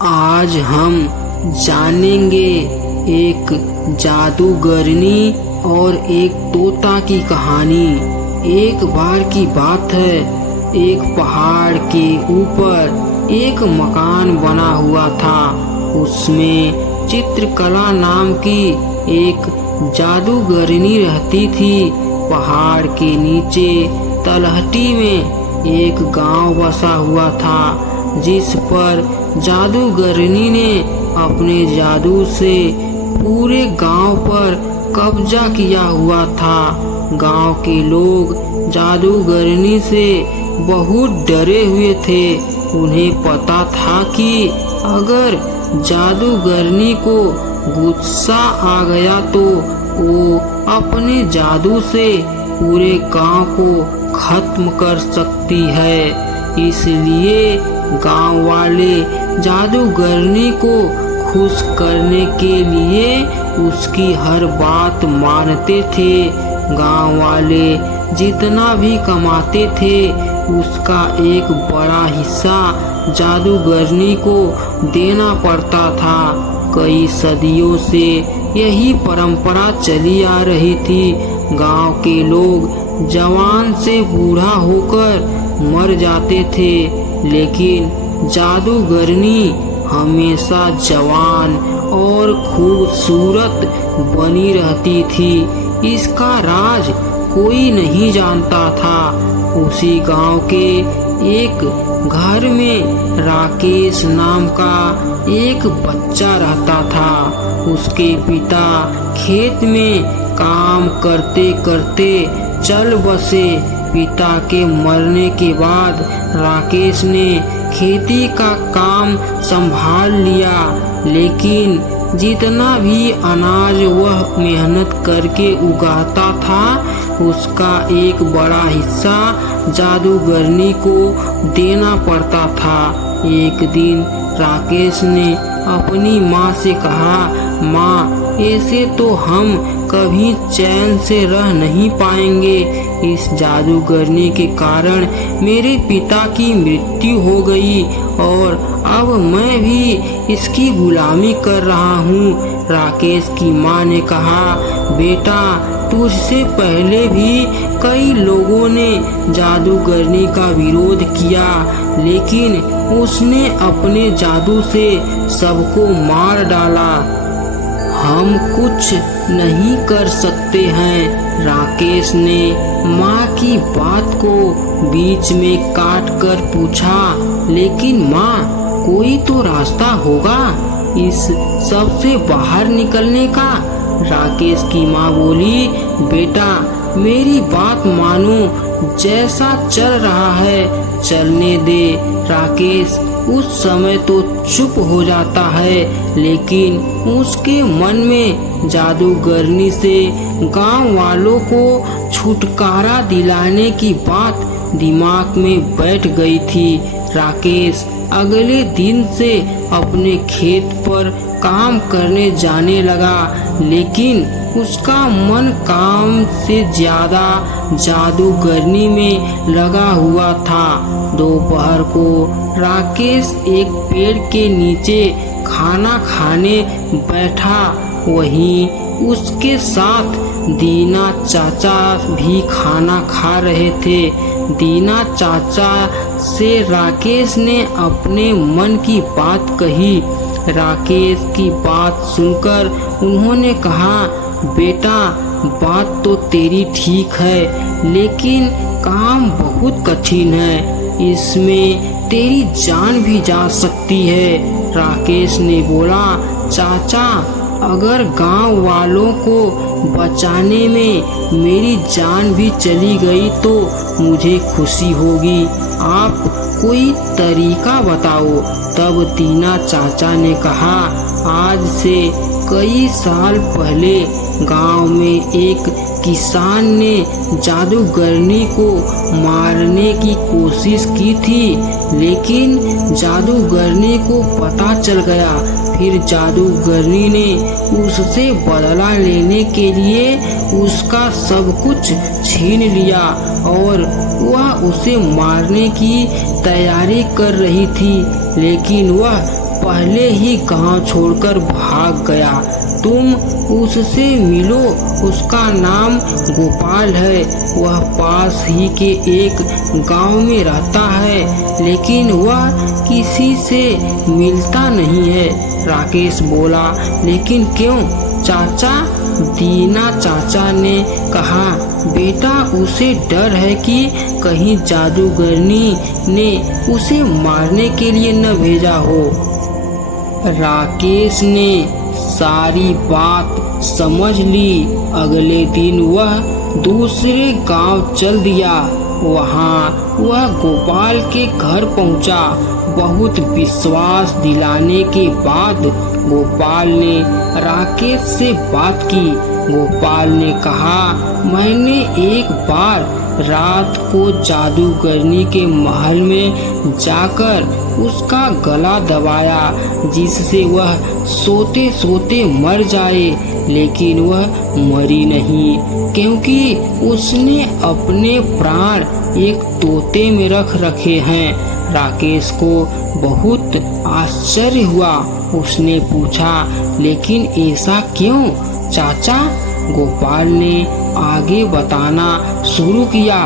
आज हम जानेंगे एक जादूगरनी और एक तोता की कहानी। एक बार की बात है, एक पहाड़ के ऊपर एक मकान बना हुआ था। उसमें चित्रकला नाम की एक जादूगरनी रहती थी। पहाड़ के नीचे तलहटी में एक गांव बसा हुआ था, जिस पर जादूगरनी ने अपने जादू से पूरे गांव पर कब्जा किया हुआ था। गांव के लोग जादूगरनी से बहुत डरे हुए थे। उन्हें पता था कि अगर जादूगरनी को गुस्सा आ गया तो वो अपने जादू से पूरे गांव को खत्म कर सकती है। इसलिए गांव वाले जादूगरनी को खुश करने के लिए उसकी हर बात मानते थे। गांव वाले जितना भी कमाते थे उसका एक बड़ा हिस्सा जादूगरनी को देना पड़ता था। कई सदियों से यही परंपरा चली आ रही थी। गांव के लोग जवान से बूढ़ा होकर मर जाते थे, लेकिन जादूगरनी हमेशा जवान और खूबसूरत बनी रहती थी। इसका राज कोई नहीं जानता था। उसी गांव के एक घर में राकेश नाम का एक बच्चा रहता था। उसके पिता खेत में काम करते करते चल बसे। पिता के मरने के बाद राकेश ने खेती का काम संभाल लिया, लेकिन जितना भी अनाज वह मेहनत करके उगाता था उसका एक बड़ा हिस्सा जादूगरनी को देना पड़ता था। एक दिन राकेश ने अपनी माँ से कहा, माँ, ऐसे तो हम कभी चैन से रह नहीं पाएंगे। इस जादूगरनी के कारण मेरे पिता की मृत्यु हो गई और अब मैं भी इसकी गुलामी कर रहा हूँ। राकेश की माँ ने कहा, बेटा, तुझसे पहले भी कई लोगों ने जादूगरनी का विरोध किया, लेकिन उसने अपने जादू से सबको मार डाला। हम कुछ नहीं कर सकते हैं। राकेश ने माँ की बात को बीच में काट कर पूछा, लेकिन माँ, कोई तो रास्ता होगा इस सब से बाहर निकलने का। राकेश की माँ बोली, बेटा, मेरी बात मानो, जैसा चल रहा है चलने दे। राकेश उस समय तो चुप हो जाता है, लेकिन उसके मन में जादूगरनी से गांव वालों को छुटकारा दिलाने की बात दिमाग में बैठ गई थी। राकेश अगले दिन से अपने खेत पर काम करने जाने लगा, लेकिन उसका मन काम से ज्यादा जादूगरनी में लगा हुआ था। दोपहर को राकेश एक पेड़ के नीचे खाना खाने बैठा। वहीं उसके साथ दीना चाचा भी खाना खा रहे थे। दीना चाचा से राकेश ने अपने मन की बात कही। राकेश की बात सुनकर उन्होंने कहा, बेटा, बात तो तेरी ठीक है, लेकिन काम बहुत कठिन है। इसमें तेरी जान भी जा सकती है। राकेश ने बोला, चाचा, अगर गांव वालों को बचाने में मेरी जान भी चली गई तो मुझे खुशी होगी। आप कोई तरीका बताओ। तब दीना चाचा ने कहा, आज से कई साल पहले गांव में एक किसान ने जादूगरनी को मारने की कोशिश की थी, लेकिन जादूगरनी को पता चल गया। फिर जादूगरनी ने उससे बदला लेने के लिए उसका सब कुछ छीन लिया और वह उसे मारने की तैयारी कर रही थी, लेकिन वह पहले ही गांव छोड़कर भाग गया। तुम उससे मिलो, उसका नाम गोपाल है। वह पास ही के एक गांव में रहता है, लेकिन वह किसी से मिलता नहीं है। राकेश बोला, लेकिन क्यों चाचा? दीना चाचा ने कहा, बेटा उसे डर है कि कहीं जादूगरनी ने उसे मारने के लिए न भेजा हो। राकेश ने सारी बात समझ ली। अगले दिन वह दूसरे गांव चल दिया। वहां वह गोपाल के घर पहुंचा। बहुत विश्वास दिलाने के बाद गोपाल ने राकेश से बात की। गोपाल ने कहा, मैंने एक बार रात को जादूगरनी के महल में जाकर उसका गला दबाया, जिससे वह सोते सोते मर जाए, लेकिन वह मरी नहीं, क्योंकि उसने अपने प्राण एक तोते में रख रखे हैं। राकेश को बहुत आश्चर्य हुआ। उसने पूछा, लेकिन ऐसा क्यों चाचा? गोपाल ने आगे बताना शुरू किया।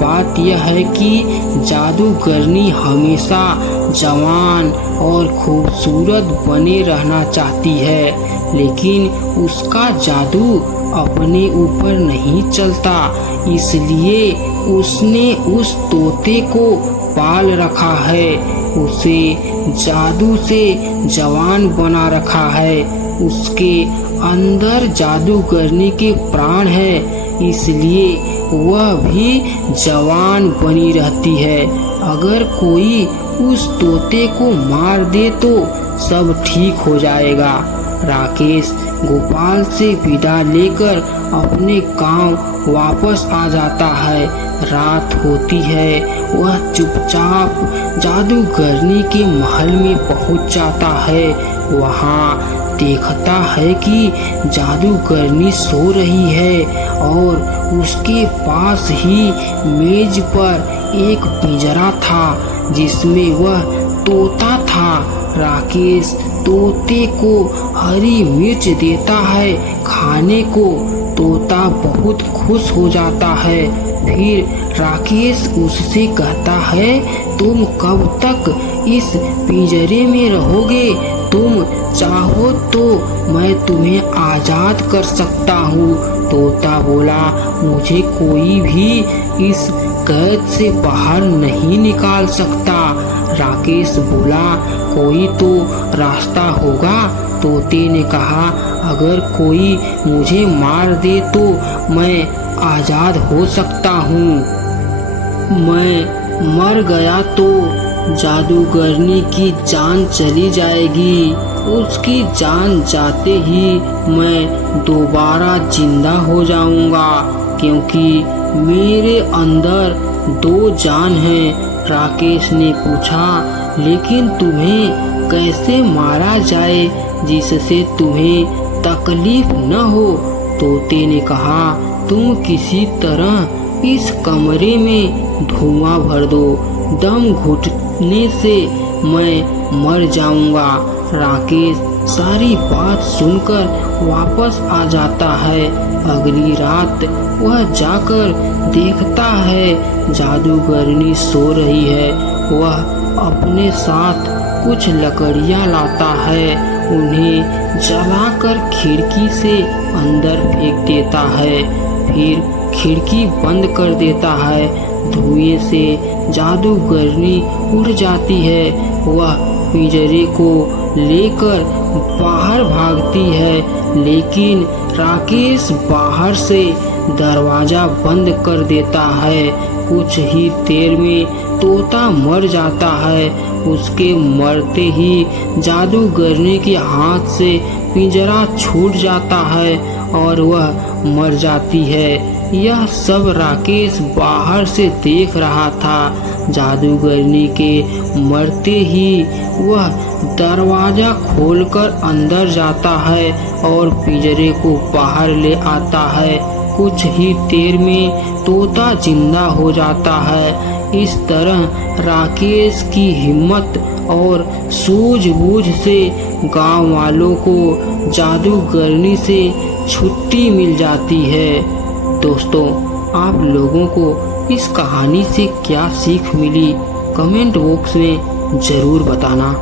बात यह है कि जादूगरनी हमेशा जवान और खूबसूरत बने रहना चाहती है, लेकिन उसका जादू अपने ऊपर नहीं चलता, इसलिए उसने उस तोते को पाल रखा है, उसे जादू से जवान बना रखा है। उसके अंदर जादूगरनी के प्राण है, इसलिए वह भी जवान बनी रहती है। अगर कोई उस तोते को मार दे तो सब ठीक हो जाएगा। राकेश गोपाल से विदा लेकर अपने गांव वापस आ जाता है। रात होती है। वह चुपचाप जादूगरनी के महल में पहुंच जाता है। वहां देखता है कि जादूगरनी सो रही है और उसके पास ही मेज पर एक पिंजरा था, जिसमें वह तोता था। राकेश तोते को हरी मिर्च देता है खाने को। तोता बहुत खुश हो जाता है। फिर राकेश उससे कहता है, तुम कब तक इस पिंजरे में रहोगे? तुम चाहो तो मैं तुम्हें आजाद कर सकता हूँ। तोता बोला, मुझे कोई भी इस कैद से बाहर नहीं निकाल सकता। राकेश बोला, कोई तो रास्ता होगा। तोते ने कहा, अगर कोई मुझे मार दे तो मैं आजाद हो सकता हूँ। मैं मर गया तो जादूगरनी की जान चली जाएगी। उसकी जान जाते ही मैं दोबारा जिंदा हो जाऊंगा, क्योंकि मेरे अंदर 2 जान हैं। राकेश ने पूछा, लेकिन तुम्हें कैसे मारा जाए जिससे तुम्हें तकलीफ न हो? तोते ने कहा, तुम किसी तरह इस कमरे में धुआं भर दो। दम घुटने से मैं मर जाऊंगा। राकेश सारी बात सुनकर वापस आ जाता है। अगली रात वह जाकर देखता है जादूगरनी सो रही है। वह अपने साथ कुछ लकड़ियां लाता है, उन्हें जलाकर खिड़की से अंदर फेंक देता है, फिर खिड़की बंद कर देता है। धुएं से जादूगरनी उड़ जाती है। वह पिंजरे को लेकर बाहर भागती है, लेकिन राकेश बाहर से दरवाजा बंद कर देता है। कुछ ही देर में तोता मर जाता है। उसके मरते ही जादूगरनी के हाथ से पिंजरा छूट जाता है और वह मर जाती है। यह सब राकेश बाहर से देख रहा था। जादूगरनी के मरते ही वह दरवाजा खोलकर अंदर जाता है और पिंजरे को बाहर ले आता है। कुछ ही देर में तोता जिंदा हो जाता है। इस तरह राकेश की हिम्मत और सूझबूझ से गांव वालों को जादूगरनी से छुट्टी मिल जाती है। दोस्तों, आप लोगों को इस कहानी से क्या सीख मिली, कमेंट बॉक्स में ज़रूर बताना।